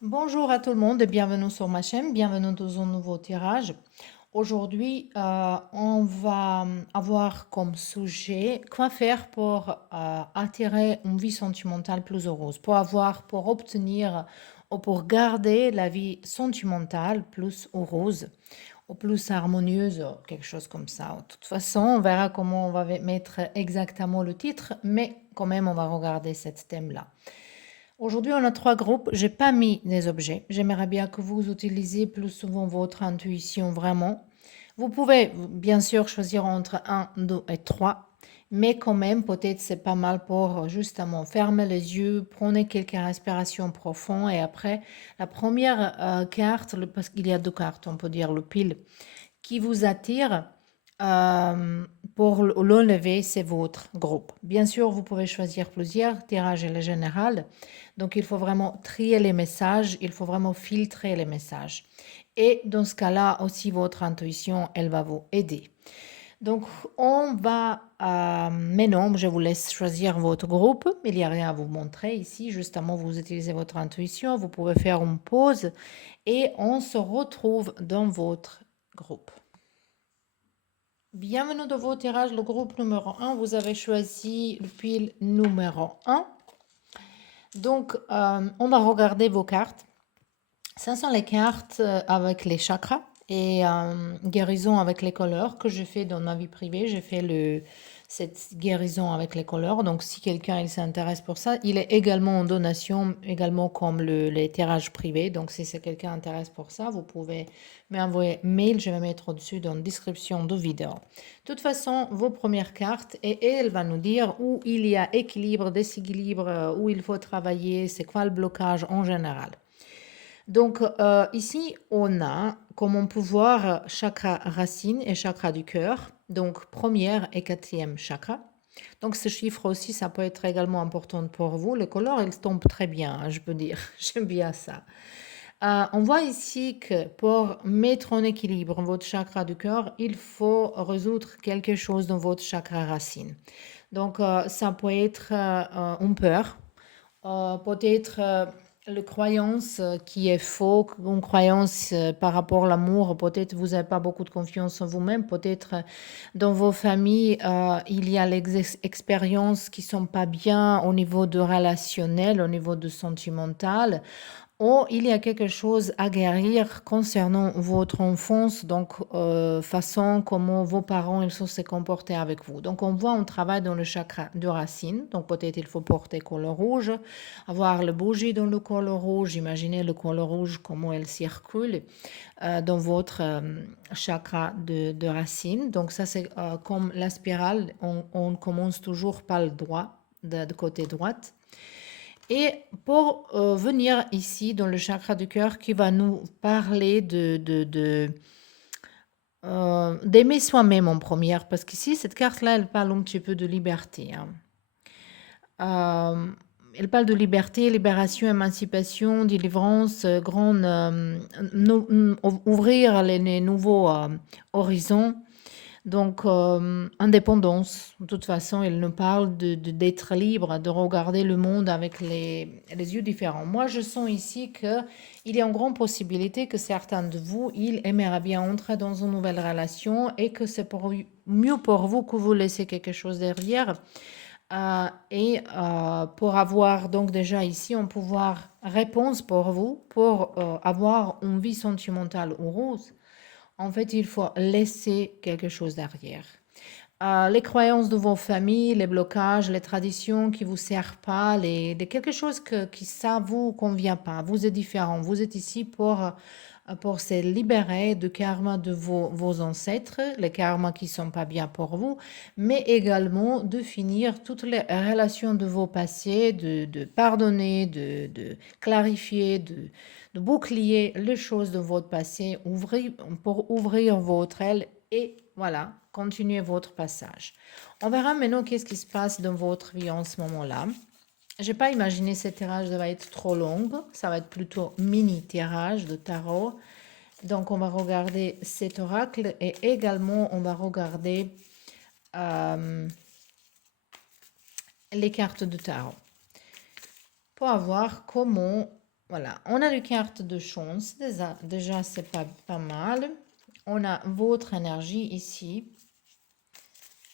Bonjour à tout le monde et bienvenue sur ma chaîne, bienvenue dans un nouveau tirage. Aujourd'hui, on va avoir comme sujet quoi faire pour attirer une vie sentimentale plus heureuse, pour obtenir ou pour garder la vie sentimentale plus heureuse ou plus harmonieuse, quelque chose comme ça. De toute façon, on verra comment on va mettre exactement le titre, mais quand même, on va regarder ce thème-là. Aujourd'hui, on a trois groupes. J'ai pas mis des objets. J'aimerais bien que vous utilisiez plus souvent votre intuition vraiment. Vous pouvez bien sûr choisir entre un, 2 et 3, mais quand même, peut-être c'est pas mal pour justement fermer les yeux, prenez quelques respirations profondes et après, la première carte, parce qu'il y a deux cartes, on peut dire le pile, qui vous attire euh, pour l'enlever, c'est votre groupe. Bien sûr, vous pouvez choisir plusieurs, tirage est le général. Donc, il faut vraiment trier les messages, il faut vraiment filtrer les messages. Et dans ce cas-là, aussi, votre intuition, elle va vous aider. Donc, on va maintenant, je vous laisse choisir votre groupe. Il n'y a rien à vous montrer ici. Justement, vous utilisez votre intuition. Vous pouvez faire une pause et on se retrouve dans votre groupe. Bienvenue dans vos tirages, le groupe numéro un. Vous avez choisi le pile numéro un. Donc, on va regarder vos cartes. Ce sont les cartes avec les chakras et guérison avec les couleurs que je fais dans ma vie privée. J'ai fait cette guérison avec les couleurs. Donc, si quelqu'un il s'intéresse pour ça, il est également en donation, également comme les tirages privés. Donc, si c'est quelqu'un qui intéresse pour ça, vous pouvez m'envoyer mail. Je vais mettre au-dessus dans la description de vidéo. De toute façon, vos premières cartes, et elle va nous dire où il y a équilibre, déséquilibre, où il faut travailler, c'est quoi le blocage en général. Donc ici, on a, comme on peut voir, chakra racine et chakra du cœur. Donc première et quatrième chakra. Donc ce chiffre aussi, ça peut être également important pour vous. Le color, il tombe très bien, hein, je peux dire. J'aime bien ça. On voit ici que pour mettre en équilibre votre chakra du cœur, il faut résoudre quelque chose dans votre chakra racine. Donc ça peut être une peur, peut-être la croyance qui est faux, une croyance par rapport à l'amour, peut-être vous n'avez pas beaucoup de confiance en vous-même, peut-être dans vos familles, il y a les expériences qui sont pas bien au niveau de relationnel, au niveau de sentimental, ou il y a quelque chose à guérir concernant votre enfance, donc façon comment vos parents ils se sont comportés avec vous. Donc on voit un travail dans le chakra de racine, donc peut-être il faut porter couleur rouge, avoir le bougie dans le couleur rouge, imaginez le couleur rouge comment elle circule dans votre chakra de racine. Donc ça c'est comme la spirale, on commence toujours par le droit, de côté droite. Et pour venir ici dans le chakra du cœur qui va nous parler d'aimer soi-même en première, parce qu'ici, cette carte-là, elle parle un petit peu de liberté, hein. Elle parle de liberté, libération, émancipation, délivrance, grande, ouvrir les nouveaux horizons. Donc, indépendance, de toute façon, il nous parle d'être libre, de regarder le monde avec les yeux différents. Moi, je sens ici qu'il y a une grande possibilité que certains de vous, ils aimeraient bien entrer dans une nouvelle relation et que c'est mieux pour vous que vous laissez quelque chose derrière. Pour avoir donc déjà ici un pouvoir réponse pour vous, pour avoir une vie sentimentale heureuse, en fait, il faut laisser quelque chose derrière. Les croyances de vos familles, les blocages, les traditions qui vous servent pas, quelque chose qui ça vous convient pas. Vous êtes différent. Vous êtes ici pour se libérer de karma de vos ancêtres, les karmas qui sont pas bien pour vous, mais également de finir toutes les relations de vos passés, de pardonner, de clarifier, de bouclier les choses de votre passé, pour ouvrir votre aile et voilà, continuez votre passage. On verra maintenant qu'est-ce qui se passe dans votre vie en ce moment-là. J'ai pas imaginé ce tirage va être trop long. Ça va être plutôt mini tirage de tarot. Donc, on va regarder cet oracle et également, on va regarder les cartes de tarot pour voir comment Voilà, on a les cartes de chance. Déjà c'est pas mal. On a votre énergie ici.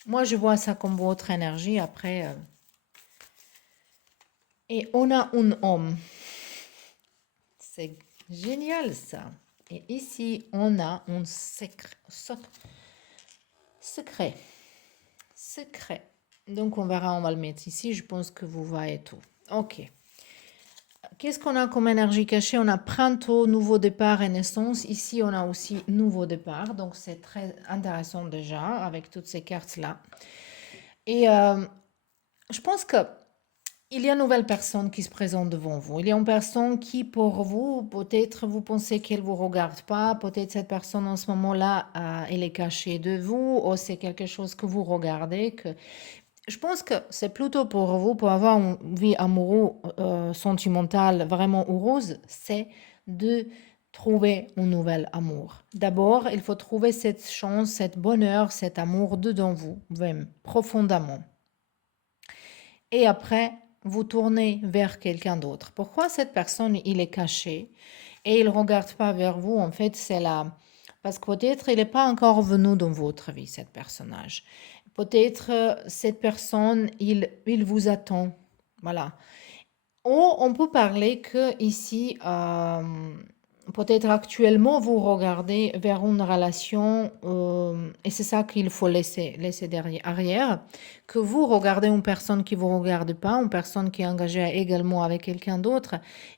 Moi, je vois ça comme votre énergie après. Et on a un homme. C'est génial ça. Et ici, on a un secret. Secret. Donc, on verra, on va le mettre ici. Je pense que vous voyez tout. Ok. Qu'est-ce qu'on a comme énergie cachée? On a printemps, nouveau départ et naissance. Ici, on a aussi nouveau départ. Donc, c'est très intéressant déjà avec toutes ces cartes-là. Et je pense que il y a une nouvelle personne qui se présente devant vous. Il y a une personne qui, pour vous, peut-être vous pensez qu'elle ne vous regarde pas. Peut-être cette personne en ce moment-là, elle est cachée de vous ou c'est quelque chose que vous regardez. Je pense que c'est plutôt pour vous, pour avoir une vie amoureuse, sentimentale, vraiment heureuse, c'est de trouver un nouvel amour. D'abord, il faut trouver cette chance, cet bonheur, cet amour dedans vous, même profondément. Et après, vous tournez vers quelqu'un d'autre. Pourquoi cette personne, il est caché et il ne regarde pas vers vous? En fait, c'est là. Parce que peut-être il n'est pas encore venu dans votre vie, cet personnage. Peut-être cette personne, il vous attend. Voilà. Ou on peut parler que ici, peut-être actuellement, vous regardez vers une relation, et c'est ça qu'il faut laisser derrière, que vous regardez une personne qui ne vous regarde pas, une personne qui est engagée également avec quelqu'un d'autre.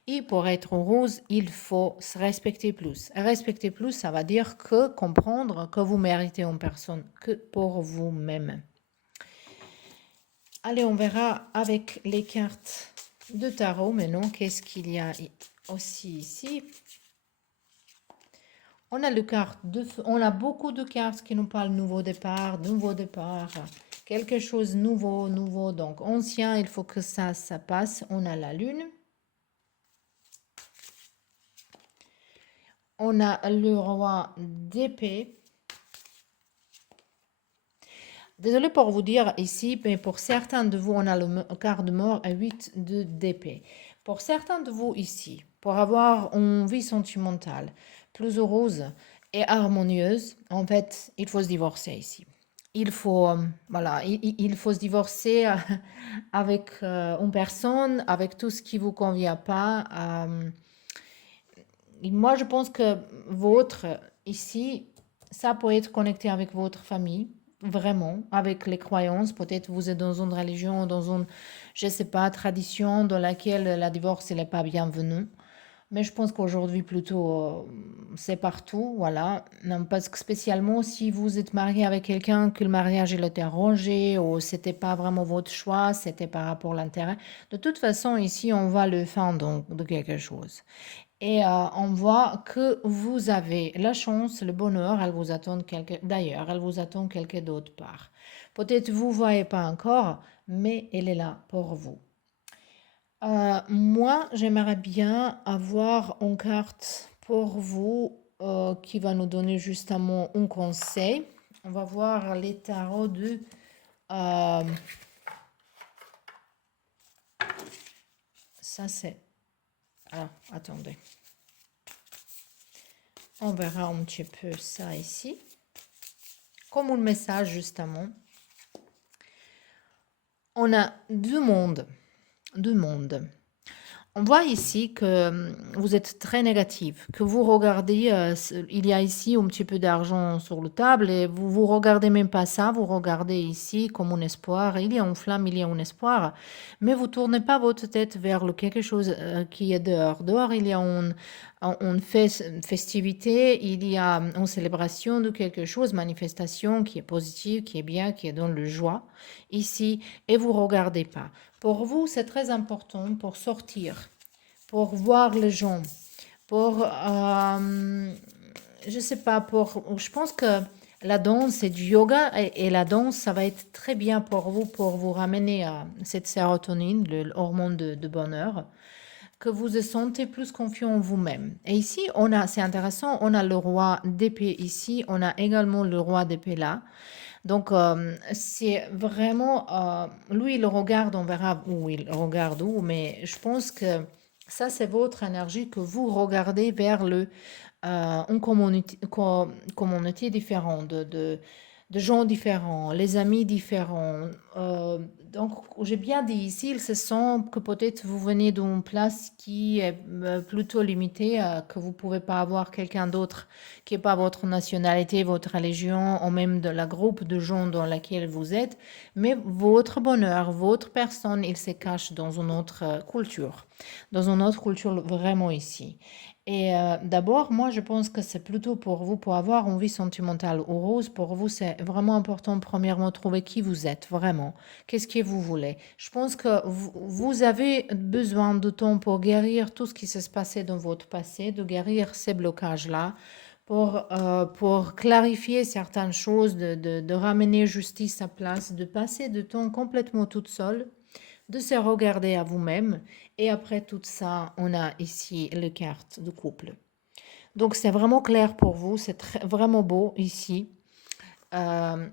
Et pour être heureuse, il faut se respecter plus. Respecter plus, ça va dire que comprendre que vous méritez une personne que pour vous-même. Allez, on verra avec les cartes de tarot maintenant. Qu'est-ce qu'il y a aussi ici? On a le carte on a beaucoup de cartes qui nous parlent nouveau départ, quelque chose nouveau. Donc ancien, il faut que ça passe. On a la lune. On a le roi d'épée. Désolée pour vous dire ici, mais pour certains de vous, on a le quart de mort à 8 d'épée. Pour certains de vous ici, pour avoir une vie sentimentale plus heureuse et harmonieuse, en fait, il faut se divorcer ici. Il faut, voilà, il faut se divorcer avec une personne, avec tout ce qui ne vous convient pas. Moi, je pense que votre, ici, ça peut être connecté avec votre famille, vraiment, avec les croyances. Peut-être vous êtes dans une religion, dans une, je ne sais pas, tradition dans laquelle la divorce n'est pas bienvenue. Mais je pense qu'aujourd'hui, plutôt, c'est partout, voilà. Non, parce que spécialement, si vous êtes marié avec quelqu'un, que le mariage il était arrangé, ou c'était pas vraiment votre choix, c'était par rapport à l'intérêt. De toute façon, ici, on va le fin donc, de quelque chose. Et on voit que vous avez la chance, le bonheur, elle vous attend d'ailleurs, elle vous attend quelque d'autre part. Peut-être vous ne voyez pas encore, mais elle est là pour vous. Moi, j'aimerais bien avoir une carte pour vous qui va nous donner justement un conseil. On va voir les tarots de... ça, c'est... Alors, attendez. On verra un petit peu ça ici. Comme un message, justement. On a deux mondes. On voit ici que vous êtes très négatif, que vous regardez, il y a ici un petit peu d'argent sur la table et vous regardez même pas ça, vous regardez ici comme un espoir, il y a une flamme, il y a un espoir, mais vous tournez pas votre tête vers quelque chose qui est dehors. Dehors, il y a une festivité, il y a une célébration de quelque chose, manifestation qui est positive, qui est bien, qui est dans le joie ici, et vous regardez pas. Pour vous, c'est très important pour sortir, pour voir les gens, pour, je sais pas, je pense que la danse et du yoga et la danse, ça va être très bien pour vous ramener à cette sérotonine, l'hormone de bonheur, que vous vous sentez plus confiant en vous-même. Et ici, c'est intéressant, on a le roi d'épée ici, on a également le roi d'épée là. Donc, c'est vraiment, lui, il regarde, on verra où il regarde où, mais je pense que Ça, c'est votre énergie que vous regardez vers une communauté différente, de gens différents, les amis différents. Euh, donc, j'ai bien dit ici, il se sent que peut-être vous venez d'une place qui est plutôt limitée, que vous ne pouvez pas avoir quelqu'un d'autre qui n'est pas votre nationalité, votre religion, ou même de la groupe de gens dans laquelle vous êtes. Mais votre bonheur, votre personne, il se cache dans une autre culture, dans une autre culture vraiment ici. Et d'abord, moi, je pense que c'est plutôt pour vous, pour avoir une vie sentimentale heureuse, pour vous, c'est vraiment important, premièrement, trouver qui vous êtes, vraiment. Qu'est-ce que vous voulez? Je pense que vous avez besoin de temps pour guérir tout ce qui s'est passé dans votre passé, de guérir ces blocages-là, pour clarifier certaines choses, de ramener justice à place, de passer de temps complètement toute seule, de se regarder à vous-même. Et après tout ça, on a ici les cartes de couple. Donc c'est vraiment clair pour vous, c'est vraiment beau ici. Euh,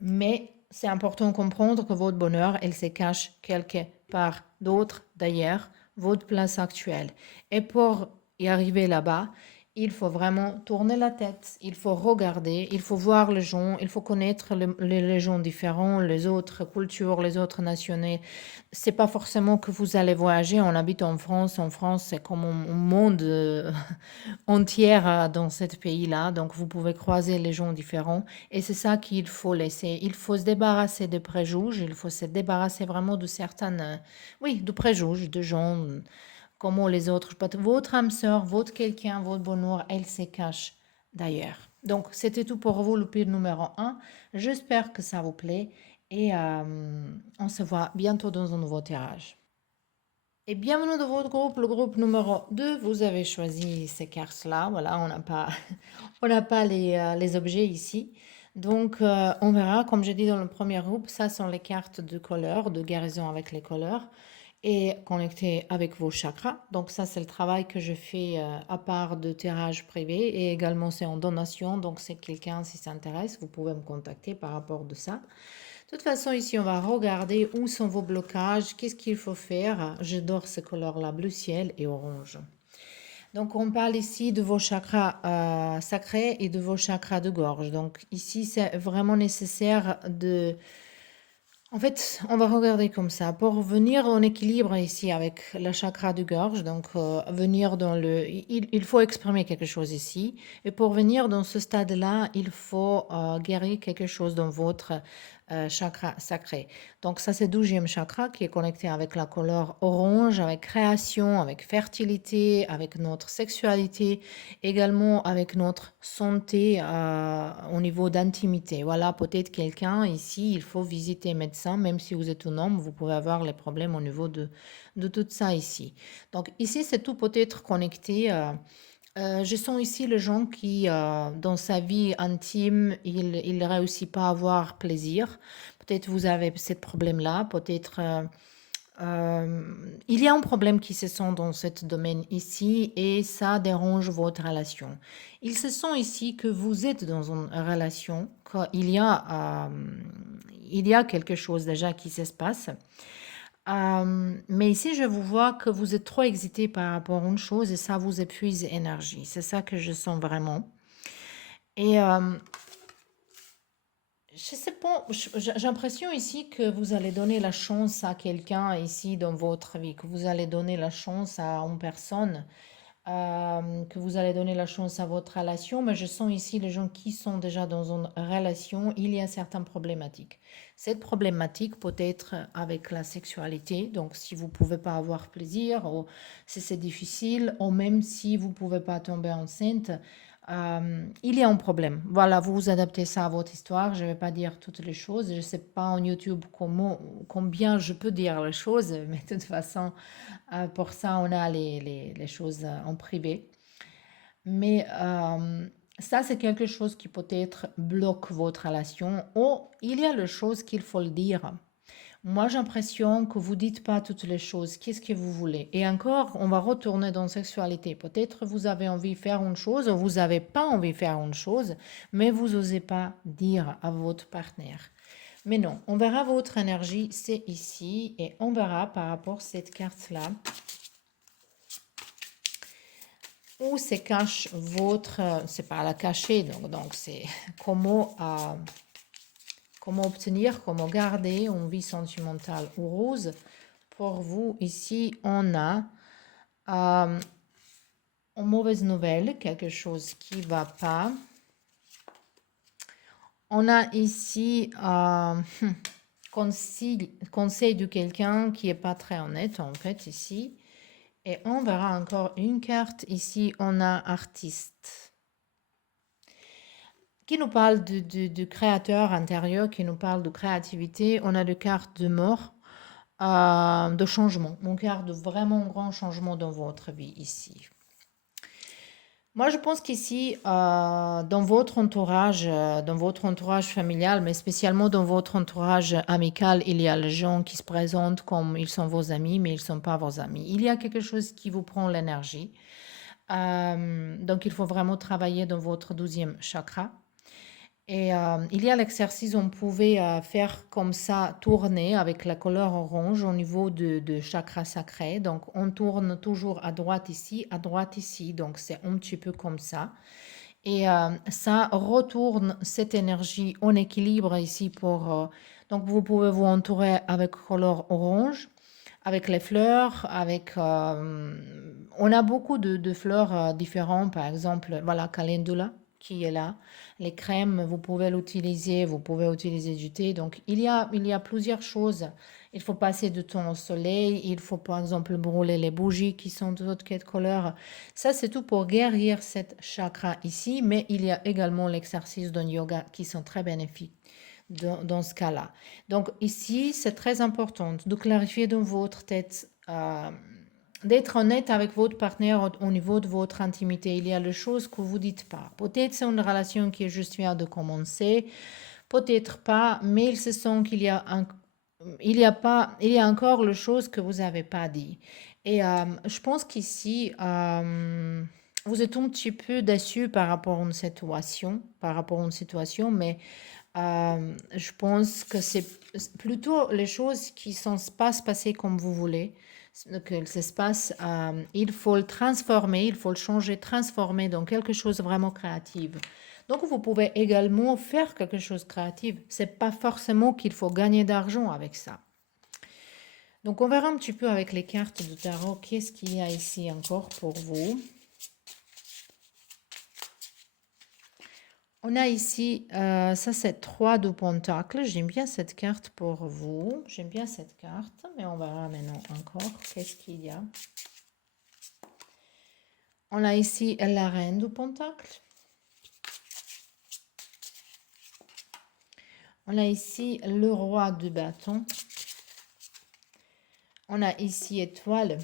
mais c'est important de comprendre que votre bonheur, elle se cache quelque part d'autre, d'ailleurs, votre place actuelle. Et pour y arriver là-bas, il faut vraiment tourner la tête, il faut regarder, il faut voir les gens, il faut connaître les gens différents, les autres cultures, les autres nationalités. C'est pas forcément que vous allez voyager, on habite en France. En France, c'est comme un monde entière dans ce pays-là, donc vous pouvez croiser les gens différents. Et c'est ça qu'il faut laisser. Il faut se débarrasser des préjugés, il faut se débarrasser vraiment de certaines, oui, de préjugés, de gens, comment les autres. Votre âme sœur, votre quelqu'un, votre bonheur, elle se cache d'ailleurs. Donc, c'était tout pour vous, le pile numéro un. J'espère que ça vous plaît et on se voit bientôt dans un nouveau tirage. Et bienvenue dans votre groupe, le groupe numéro 2. Vous avez choisi ces cartes-là. Voilà, on n'a pas, on n'a pas les objets ici. Donc, on verra, comme j'ai dit dans le premier groupe, ça sont les cartes de couleur, de guérison avec les couleurs et connectées avec vos chakras. Donc, ça, c'est le travail que je fais à part de tirage privé et également c'est en donation. Donc, c'est quelqu'un, si ça intéresse, vous pouvez me contacter par rapport de ça. De toute façon, ici, on va regarder où sont vos blocages, qu'est-ce qu'il faut faire. J'adore ce couleur-là, bleu ciel et orange. Donc, on parle ici de vos chakras sacrés et de vos chakras de gorge. Donc, ici, c'est vraiment nécessaire de... En fait, on va regarder comme ça. Pour venir en équilibre ici avec le chakra de gorge, donc venir dans le... Il faut exprimer quelque chose ici. Et pour venir dans ce stade-là, il faut guérir quelque chose dans votre chakra sacré. Donc ça, c'est 12e chakra qui est connecté avec la couleur orange, avec création, avec fertilité, avec notre sexualité, également avec notre santé au niveau d'intimité. Voilà, peut-être quelqu'un ici, il faut visiter un médecin, même si vous êtes un homme, vous pouvez avoir les problèmes au niveau de tout ça ici. Donc ici, c'est tout peut-être connecté. Je sens ici les gens qui, dans sa vie intime, il ne réussit pas à avoir plaisir. Peut-être vous avez ce problème-là, peut-être il y a un problème qui se sent dans ce domaine ici et ça dérange votre relation. Il se sent ici que vous êtes dans une relation, il y a quelque chose déjà qui se passe. Mais ici, je vous vois que vous êtes trop excité par rapport à une chose et ça vous épuise énergie. C'est ça que je sens vraiment. Et je sais pas, j'ai l'impression ici que vous allez donner la chance à quelqu'un ici dans votre vie, que vous allez donner la chance à une personne, que vous allez donner la chance à votre relation, mais je sens ici les gens qui sont déjà dans une relation, il y a certaines problématiques. Cette problématique peut être avec la sexualité, donc si vous ne pouvez pas avoir plaisir, ou si c'est difficile, ou même si vous ne pouvez pas tomber enceinte, il y a un problème. Voilà, vous adaptez ça à votre histoire. Je ne vais pas dire toutes les choses. Je ne sais pas en YouTube combien je peux dire les choses, mais de toute façon, pour ça, on a les choses en privé. Mais ça, c'est quelque chose qui peut-être bloque votre relation. Ou il y a les choses qu'il faut le dire. Moi, j'ai l'impression que vous dites pas toutes les choses. Qu'est-ce que vous voulez? Et encore, on va retourner dans la sexualité. Peut-être vous avez envie de faire une chose ou vous n'avez pas envie de faire une chose, mais vous n'osez pas dire à votre partenaire. Mais non, on verra votre énergie, c'est ici, et on verra par rapport à cette carte-là où se cache votre, c'est pas la cacher, donc c'est comment, comment obtenir, comment garder une vie sentimentale heureuse. Pour vous, ici, on a une mauvaise nouvelle, quelque chose qui va pas. On a ici conseil de quelqu'un qui est pas très honnête, en fait, ici. Et on verra encore une carte. Ici, on a artiste qui nous parle de créateur intérieur, qui nous parle de créativité. On a des cartes de mort, de changement. Une carte de vraiment grand changement dans votre vie ici. Moi, je pense qu'ici, dans votre entourage familial, mais spécialement dans votre entourage amical, il y a les gens qui se présentent comme ils sont vos amis, mais ils ne sont pas vos amis. Il y a quelque chose qui vous prend l'énergie. Donc, il faut vraiment travailler dans votre 12e chakra. Et il y a l'exercice, on pouvait faire comme ça, tourner avec la couleur orange au niveau de chakra sacré. Donc, on tourne toujours à droite ici. Donc, c'est un petit peu comme ça. Et ça retourne cette énergie en équilibre ici pour... donc, vous pouvez vous entourer avec couleur orange, avec les fleurs, avec... on a beaucoup de fleurs différentes. Par exemple, voilà, calendula qui est là. Les crèmes, vous pouvez l'utiliser, vous pouvez utiliser du thé. Donc, il y a plusieurs choses. Il faut passer du temps au soleil. Il faut, par exemple, brûler les bougies qui sont de votre quête couleur. Ça, c'est tout pour guérir cette chakra ici. Mais il y a également l'exercice d'un yoga qui sont très bénéfiques dans ce cas-là. Donc, ici, c'est très important de clarifier dans votre tête d'être honnête avec votre partenaire au niveau de votre intimité. Il y a les choses que vous dites pas. Peut-être c'est une relation qui est juste vient de commencer, peut-être pas, mais il se sent qu'il y a il y a encore les choses que vous n'avez pas dit. Et je pense qu'ici, vous êtes un petit peu déçu par rapport à une situation, mais je pense que c'est plutôt les choses qui sont pas se passer comme vous voulez que l'espace, il faut le transformer, il faut le changer, transformer dans quelque chose de vraiment créatif. Donc, vous pouvez également faire quelque chose de créatif. C'est pas forcément qu'il faut gagner d'argent avec ça. Donc, on verra un petit peu avec les cartes de tarot, qu'est-ce qu'il y a ici encore pour vous. On a ici, ça c'est 3 de pentacles. J'aime bien cette carte pour vous. J'aime bien cette carte, mais on verra maintenant encore qu'est-ce qu'il y a. On a ici la reine de pentacle. On a ici le roi de bâton. On a ici étoile.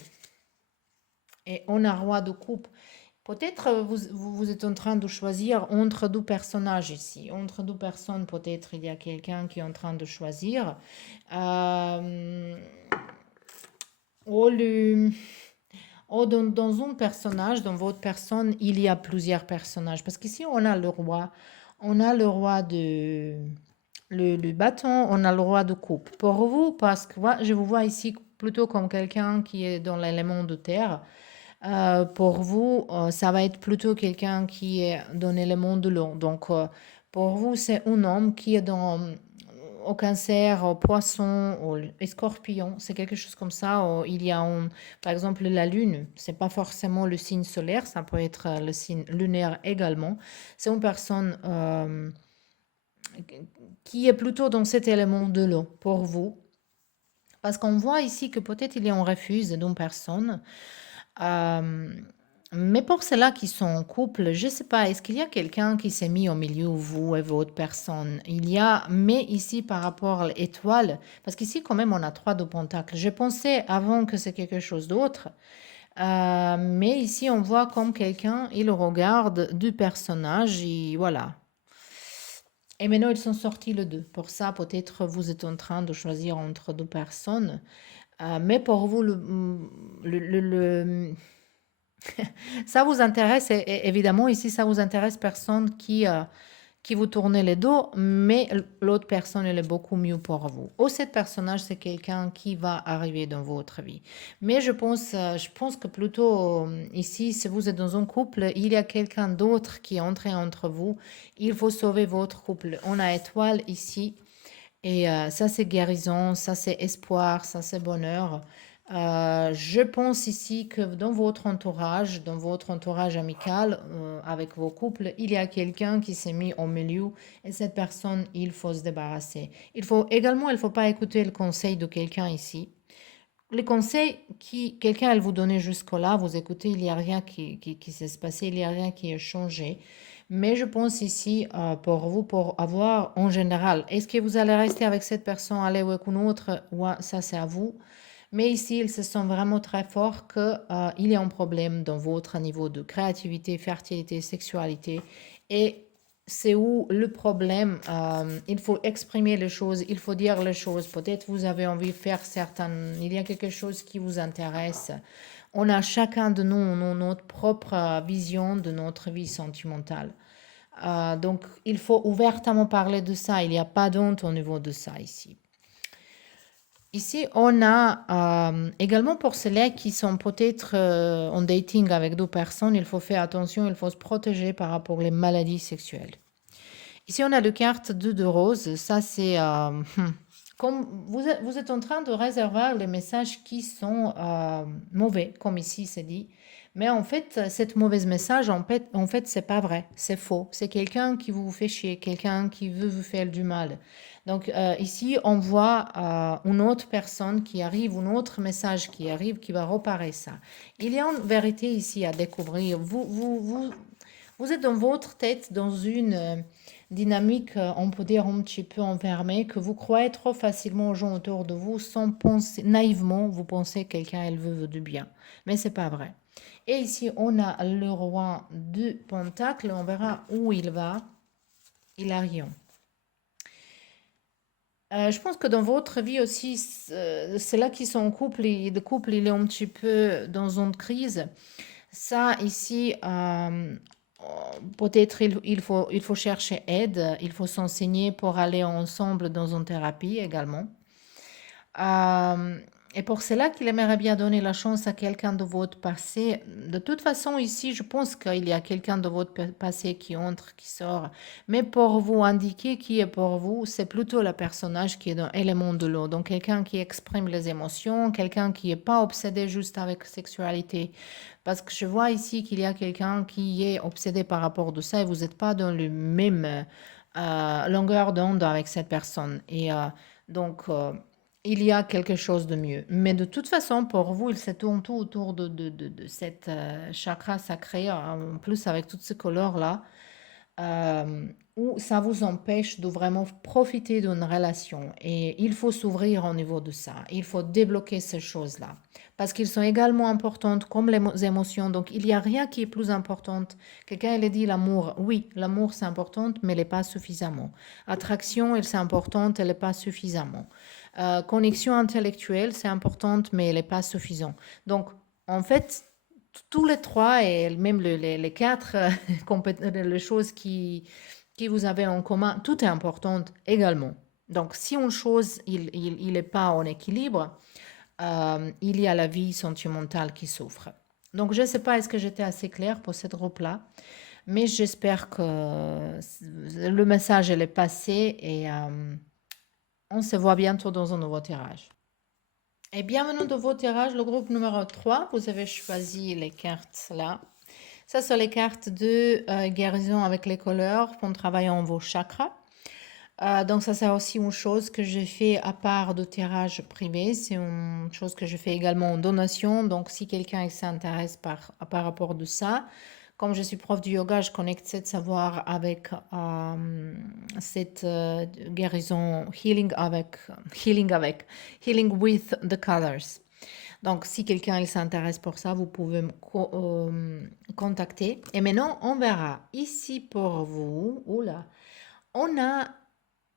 Et on a roi de coupe. Peut-être vous êtes en train de choisir entre deux personnages ici. Entre deux personnes, peut-être il y a quelqu'un qui est en train de choisir. Dans un personnage, dans votre personne, il y a plusieurs personnages. Parce qu'ici, on a le roi. On a le roi de... Le bâton, on a le roi de coupe. Pour vous, parce que je vous vois ici plutôt comme quelqu'un qui est dans l'élément de terre. Pour vous, ça va être plutôt quelqu'un qui est dans l'élément de l'eau. Donc, pour vous, c'est un homme qui est au cancer, au poisson, au scorpion. C'est quelque chose comme ça. Il y a, par exemple, la lune. C'est pas forcément le signe solaire. Ça peut être le signe lunaire également. C'est une personne qui est plutôt dans cet élément de l'eau pour vous. Parce qu'on voit ici que peut-être il y a un refus d'une personne. Mais pour ceux-là qui sont en couple, je ne sais pas, est-ce qu'il y a quelqu'un qui s'est mis au milieu, vous et votre personne? Il y a, mais ici par rapport à l'étoile, parce qu'ici quand même on a 3 de pentacles. Je pensais avant que c'est quelque chose d'autre. Mais ici on voit comme quelqu'un, il regarde du personnage et voilà. Et maintenant, ils sont sortis les deux. Pour ça, peut-être vous êtes en train de choisir entre deux personnes. Mais pour vous, ça vous intéresse, évidemment, ici, ça vous intéresse personne qui qui vous tournez le dos, mais l'autre personne, elle est beaucoup mieux pour vous. Ou cette personnage, c'est quelqu'un qui va arriver dans votre vie. Mais je pense que plutôt ici, si vous êtes dans un couple, il y a quelqu'un d'autre qui est entré entre vous. Il faut sauver votre couple. On a étoile ici. Et ça, c'est guérison, ça, c'est espoir, ça, c'est bonheur. Je pense ici que dans votre entourage amical, avec vos couples, il y a quelqu'un qui s'est mis au milieu et cette personne, il faut se débarrasser. Il ne faut pas écouter le conseil de quelqu'un ici. Les conseils qui quelqu'un elle vous donnait jusque-là, vous écoutez, il n'y a rien qui s'est passé, il n'y a rien qui a changé. Mais je pense ici pour vous, pour avoir en général, est-ce que vous allez rester avec cette personne, aller avec une autre, ouais, ça c'est à vous. Mais ici, ils se sentent vraiment très fort qu'il y a un problème dans votre niveau de créativité, fertilité, sexualité. Et c'est où le problème, il faut exprimer les choses, il faut dire les choses. Peut-être vous avez envie de faire certaines, il y a quelque chose qui vous intéresse. On a chacun de nous notre propre vision de notre vie sentimentale. Donc, il faut ouvertement parler de ça. Il n'y a pas d'honte au niveau de ça ici. Ici, on a également pour ceux-là qui sont peut-être en dating avec deux personnes, il faut faire attention, il faut se protéger par rapport aux maladies sexuelles. Ici, on a le carte de rose. Ça, c'est comme vous êtes en train de réserver les messages qui sont mauvais, comme ici c'est dit. Mais en fait, cette mauvaise message, en fait, c'est pas vrai, c'est faux. C'est quelqu'un qui vous fait chier, quelqu'un qui veut vous faire du mal. Donc ici, on voit une autre personne qui arrive, un autre message qui arrive, qui va reparer ça. Il y a une vérité ici à découvrir. Vous êtes dans votre tête, dans une dynamique, on peut dire un petit peu enfermée, que vous croyez trop facilement aux gens autour de vous sans penser, naïvement, vous pensez que quelqu'un, elle veut du bien. Mais c'est pas vrai. Et ici, on a le roi de Pentacle. On verra où il va. Il a rien. Je pense que dans votre vie aussi, c'est là qu'ils sont en couple et le couple, il est un petit peu dans une crise. Ça, ici, peut-être il faut chercher aide, il faut s'enseigner pour aller ensemble dans une thérapie également. Euh, et pour cela qu'il aimerait bien donner la chance à quelqu'un de votre passé. De toute façon, ici, je pense qu'il y a quelqu'un de votre passé qui entre, qui sort. Mais pour vous indiquer qui est pour vous, c'est plutôt le personnage qui est dans l'élément de l'eau. Donc, quelqu'un qui exprime les émotions, quelqu'un qui n'est pas obsédé juste avec la sexualité. Parce que je vois ici qu'il y a quelqu'un qui est obsédé par rapport de ça et vous n'êtes pas dans le même longueur d'onde avec cette personne. Et donc, il y a quelque chose de mieux. Mais de toute façon, pour vous, il se tourne tout autour de cette chakra sacré, en plus avec toutes ces couleurs-là, où ça vous empêche de vraiment profiter d'une relation. Et il faut s'ouvrir au niveau de ça. Il faut débloquer ces choses-là. Parce qu'elles sont également importantes comme les émotions. Donc, il n'y a rien qui est plus important. Quelqu'un, il a dit l'amour. Oui, l'amour, c'est important, mais elle n'est pas suffisamment. Attraction, elle, c'est importante, elle n'est pas suffisamment. Connexion intellectuelle, c'est importante, mais elle n'est pas suffisante. Donc, en fait, tous les trois et même les quatre les choses qui vous avez en commun, tout est important également. Donc, si une chose, il n'est pas en équilibre, il y a la vie sentimentale qui souffre. Donc, je ne sais pas, est-ce que j'étais assez claire pour cette groupe-là, mais j'espère que le message elle est passé et on se voit bientôt dans un nouveau tirage. Et bienvenue dans vos tirages, le groupe numéro 3. Vous avez choisi les cartes là. Ça, sont les cartes de guérison avec les couleurs en travaillant vos chakras. Donc ça, c'est aussi une chose que je fais à part de tirage privé. C'est une chose que je fais également en donation. Donc si quelqu'un s'intéresse par rapport de ça, comme je suis prof de yoga, je connecte ce savoir avec cette guérison, healing with the colors. Donc, si quelqu'un s'intéresse pour ça, vous pouvez me contacter. Et maintenant, on verra ici pour vous. Oula, on a,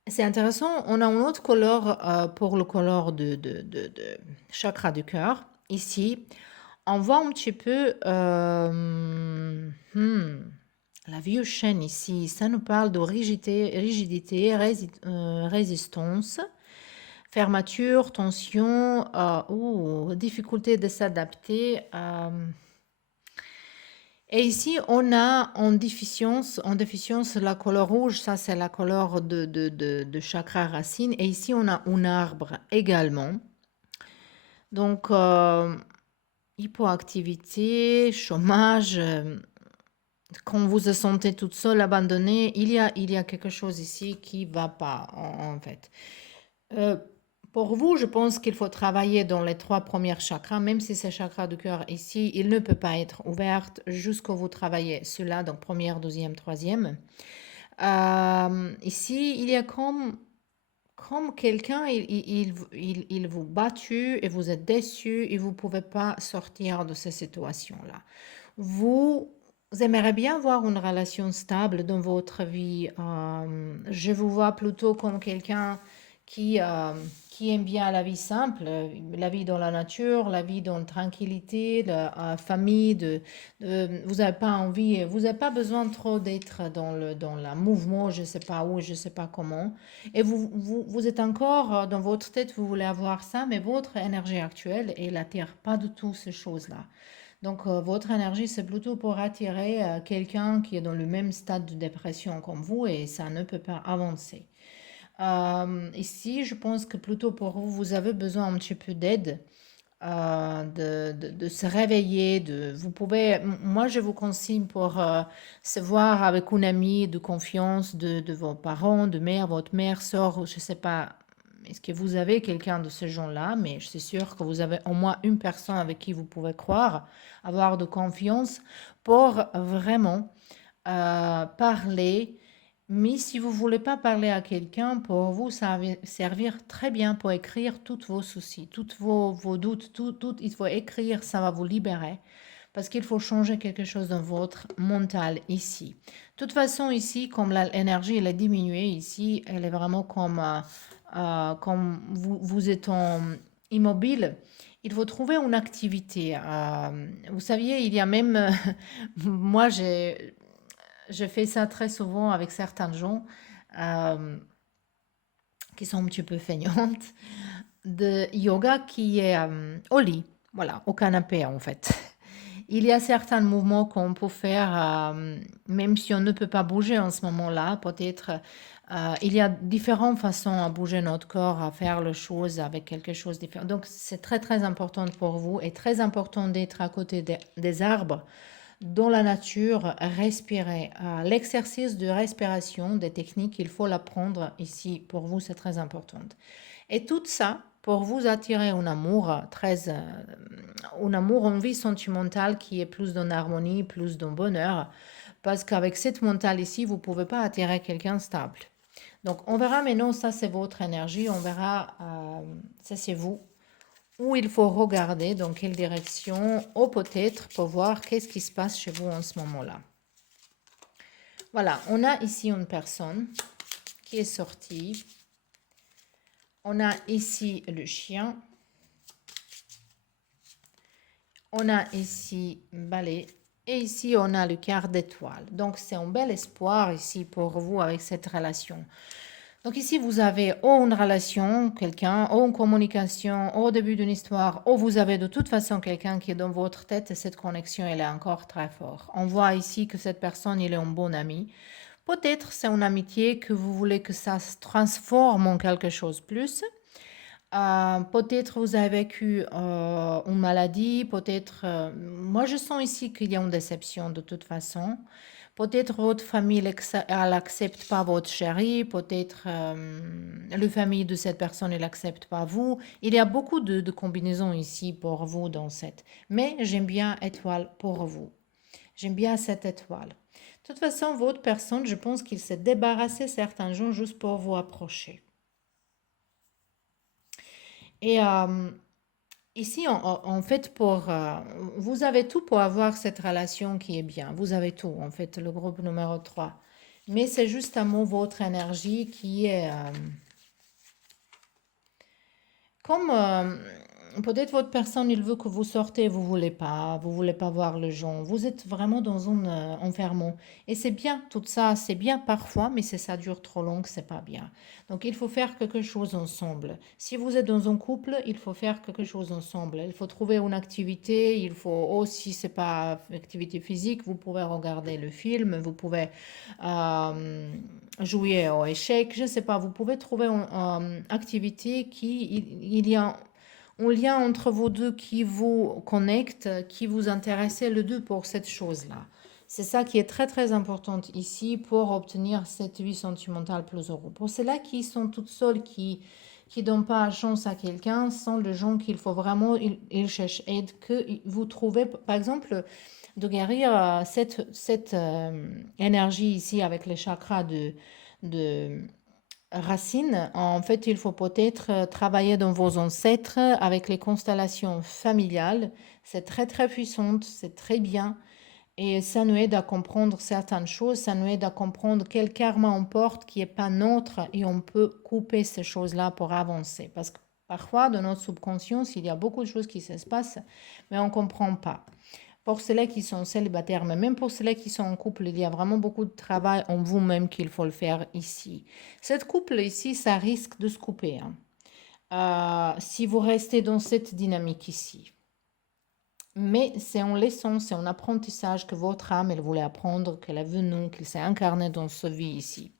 c'est intéressant, on a une autre couleur pour le couleur de chakra du cœur. Ici, on voit un petit peu la vieux chaîne ici, ça nous parle de rigidité, résistance, fermeture, tension, ou difficulté de s'adapter. Et ici, on a en déficience la couleur rouge, ça c'est la couleur de chakra racine. Et ici, on a un arbre également. Donc, hypoactivité, chômage, quand vous vous sentez toute seule, abandonnée, il y a quelque chose ici qui ne va pas, en fait. Euh, pour vous, je pense qu'il faut travailler dans les 3 premiers chakras, même si c'est chakra du cœur ici, il ne peut pas être ouvert jusqu'à vous travaillez cela, donc première, deuxième, troisième. Ici, il y a comme quelqu'un, il vous battu et vous êtes déçu et vous ne pouvez pas sortir de ces situations-là. Vous aimeriez bien avoir une relation stable dans votre vie. Je vous vois plutôt comme quelqu'un qui, euh, qui aime bien la vie simple, la vie dans la nature, la vie dans la tranquillité, la famille. Vous n'avez pas envie, vous n'avez pas besoin trop d'être dans le mouvement, je ne sais pas où, je ne sais pas comment. Et vous êtes encore dans votre tête, vous voulez avoir ça, mais votre énergie actuelle, elle n'attire pas du tout ces choses-là. Donc, votre énergie, c'est plutôt pour attirer quelqu'un qui est dans le même stade de dépression comme vous et ça ne peut pas avancer. Ici, je pense que plutôt pour vous, vous avez besoin un petit peu d'aide, de se réveiller. Vous pouvez, moi, je vous conseille pour se voir avec une amie de confiance de vos parents, de mère, votre mère, soeur, je ne sais pas. Est-ce que vous avez quelqu'un de ce genre-là? Mais je suis sûre que vous avez au moins une personne avec qui vous pouvez croire, avoir de confiance pour vraiment parler. Mais si vous ne voulez pas parler à quelqu'un, pour vous, ça va servir très bien pour écrire tous vos soucis, tous vos doutes, tout, il faut écrire, ça va vous libérer. Parce qu'il faut changer quelque chose dans votre mental ici. De toute façon, ici, comme l'énergie elle est diminuée, ici, elle est vraiment comme vous êtes immobile. Il faut trouver une activité. Vous saviez, il y a même, moi, je fais ça très souvent avec certains gens euh, qui sont un petit peu feignantes, de yoga qui est au lit, voilà, au canapé en fait. Il y a certains mouvements qu'on peut faire, même si on ne peut pas bouger en ce moment-là, peut-être. Il y a différentes façons à bouger notre corps, à faire les choses avec quelque chose de différent. Donc, c'est très, très important pour vous et très important d'être à côté des arbres dans la nature, respirer. L'exercice de respiration, des techniques, il faut l'apprendre ici. Pour vous, c'est très important. Et tout ça, pour vous attirer un amour, un amour, une vie sentimentale qui est plus dans l'harmonie, plus dans le bonheur. Parce qu'avec cette mentale ici, vous ne pouvez pas attirer quelqu'un de stable. Donc, on verra maintenant, ça c'est votre énergie, on verra, ça c'est vous où il faut regarder dans quelle direction, ou peut-être pour voir qu'est-ce qui se passe chez vous en ce moment-là. Voilà, on a ici une personne qui est sortie. On a ici le chien. On a ici balai. Et ici, on a le quart d'étoile. Donc, c'est un bel espoir ici pour vous avec cette relation. Donc ici, vous avez ou une relation, quelqu'un, ou une communication, au début d'une histoire, ou vous avez de toute façon quelqu'un qui est dans votre tête et cette connexion, elle est encore très forte. On voit ici que cette personne, il est un bon ami. Peut-être c'est une amitié que vous voulez que ça se transforme en quelque chose de plus. Peut-être vous avez vécu une maladie, peut-être... moi, je sens ici qu'il y a une déception de toute façon. Peut-être votre famille n'accepte pas votre chéri, peut-être la famille de cette personne n'accepte pas vous. Il y a beaucoup de combinaisons ici pour vous dans cette. Mais j'aime bien étoile pour vous. J'aime bien cette étoile. De toute façon, votre personne, je pense qu'il s'est débarrassé certains gens juste pour vous approcher. Et ici, en fait, vous avez tout pour avoir cette relation qui est bien. Vous avez tout, en fait, le groupe numéro 3. Mais c'est justement votre énergie qui est comme Peut-être votre personne, il veut que vous sortez, vous voulez pas voir les gens. Vous êtes vraiment dans un enfermement. Et c'est bien, tout ça, c'est bien parfois, mais si ça dure trop long, c'est pas bien. Donc il faut faire quelque chose ensemble. Si vous êtes dans un couple, il faut faire quelque chose ensemble. Il faut trouver une activité, il faut aussi, c'est pas activité physique, vous pouvez regarder le film, vous pouvez euh, jouer au échec, je sais pas, vous pouvez trouver une activité qui, il y a un lien entre vous deux qui vous connecte, qui vous intéressez le deux pour cette chose-là. C'est ça qui est très très important ici pour obtenir cette vie sentimentale plus heureuse. Pour ceux-là qui sont toutes seules, qui donnent pas chance à quelqu'un, sont les gens qu'il faut vraiment, ils cherchent aide, que vous trouvez, par exemple, de guérir cette énergie ici avec les chakras de racines. En fait, il faut peut-être travailler dans vos ancêtres avec les constellations familiales. C'est très très puissant, c'est très bien. Et ça nous aide à comprendre certaines choses, ça nous aide à comprendre quel karma on porte qui n'est pas nôtre et on peut couper ces choses-là pour avancer. Parce que parfois, dans notre subconscience, il y a beaucoup de choses qui se passent, mais on ne comprend pas. Pour ceux qui sont célibataires, mais même pour ceux qui sont en couple, il y a vraiment beaucoup de travail en vous-même qu'il faut le faire ici. Cette couple ici, ça risque de se couper, hein. Si vous restez dans cette dynamique ici. Mais c'est en laissant, c'est en apprentissage que votre âme, elle voulait apprendre, qu'elle est venue, qu'elle s'est incarnée dans ce vie ici.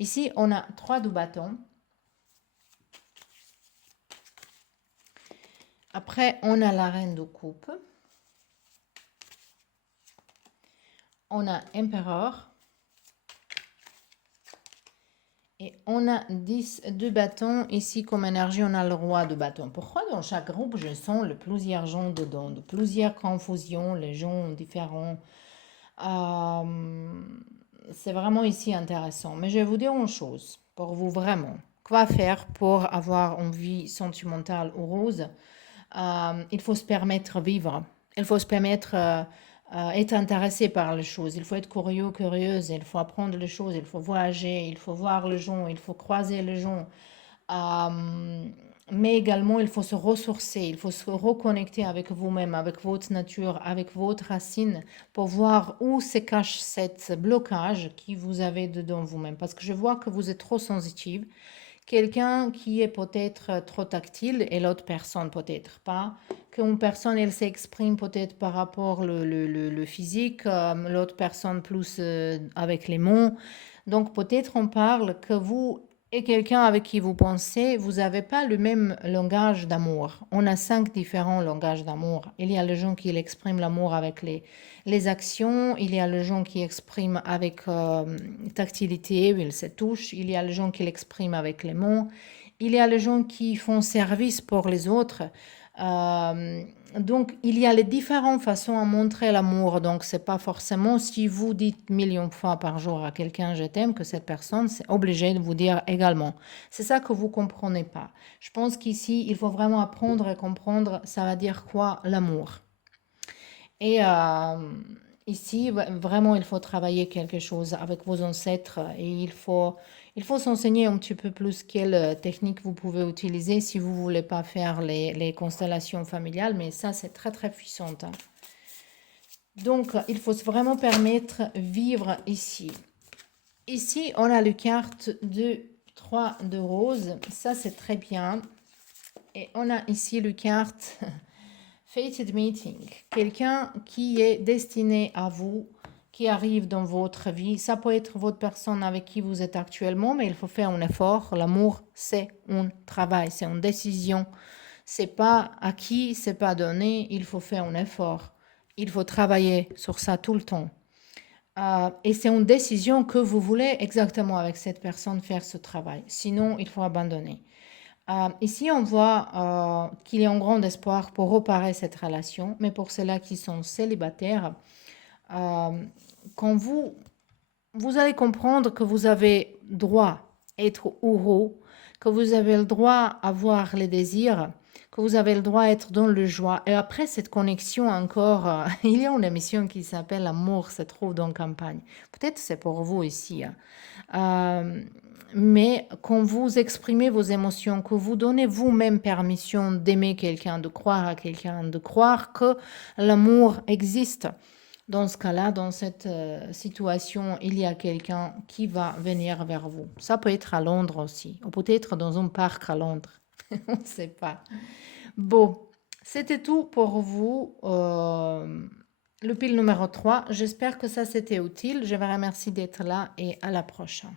Ici, on a 3 de bâtons. Après, on a la reine de coupe. On a empereur. Et on a 10 de bâtons. Ici, comme énergie, on a le roi de bâtons. Pourquoi dans chaque groupe, je sens le plusieurs gens dedans, de plusieurs confusions, les gens différents. C'est vraiment ici intéressant. Mais je vais vous dire une chose, pour vous vraiment. Quoi faire pour avoir une vie sentimentale heureuse? Il faut se permettre de vivre. Il faut se permettre être intéressé par les choses. Il faut être curieux, curieuse. Il faut apprendre les choses. Il faut voyager. Il faut voir les gens. Il faut croiser les gens. Euh, mais également, il faut se ressourcer. Il faut se reconnecter avec vous-même, avec votre nature, avec votre racine, pour voir où se cache cette blocage qui vous avez dedans vous-même. Parce que je vois que vous êtes trop sensitive. Quelqu'un qui est peut-être trop tactile et l'autre personne peut-être pas. Qu'une personne, elle s'exprime peut-être par rapport le physique, l'autre personne plus avec les mots. Donc peut-être on parle que vous et quelqu'un avec qui vous pensez, vous n'avez pas le même langage d'amour. On a 5 différents langages d'amour. Il y a les gens qui expriment l'amour avec les actions, il y a les gens qui expriment avec tactilité, où ils se touchent, il y a les gens qui l'expriment avec les mots, il y a les gens qui font service pour les autres. Euh, donc, il y a les différentes façons à montrer l'amour. Donc, c'est pas forcément si vous dites millions de fois par jour à quelqu'un je t'aime que cette personne c'est obligé de vous dire également. C'est ça que vous comprenez pas. Je pense qu'ici, il faut vraiment apprendre et comprendre ça va dire quoi l'amour. Et ici, vraiment, il faut travailler quelque chose avec vos ancêtres et il faut s'enseigner un petit peu plus quelle technique vous pouvez utiliser si vous voulez pas faire les constellations familiales, mais ça, c'est très, très puissant, hein. Donc, il faut vraiment permettre vivre ici. Ici, on a le carte de 3 de rose. Ça, c'est très bien. Et on a ici le carte Fated Meeting, quelqu'un qui est destiné à vous, qui arrive dans votre vie. Ça peut être votre personne avec qui vous êtes actuellement, mais il faut faire un effort. L'amour, c'est un travail, c'est une décision. C'est pas acquis, c'est pas donné. Il faut faire un effort. Il faut travailler sur ça tout le temps. Et c'est une décision que vous voulez exactement avec cette personne faire ce travail. Sinon, il faut abandonner. Ici, on voit qu'il y a un grand espoir pour réparer cette relation, mais pour ceux-là qui sont célibataires, euh, quand vous allez comprendre que vous avez droit à être heureux, que vous avez le droit à avoir les désirs, que vous avez le droit à être dans le joie. Et après cette connexion encore, il y a une émission qui s'appelle L'amour se trouve dans campagne. Peut-être c'est pour vous ici, hein. Euh, mais quand vous exprimez vos émotions, que vous donnez vous-même permission d'aimer quelqu'un, de croire à quelqu'un, de croire que l'amour existe, dans ce cas-là, dans cette situation, il y a quelqu'un qui va venir vers vous. Ça peut être à Londres aussi, ou peut-être dans un parc à Londres. On ne sait pas. Bon, c'était tout pour vous. Le pile numéro 3. J'espère que ça c'était utile. Je vous remercie d'être là et à la prochaine.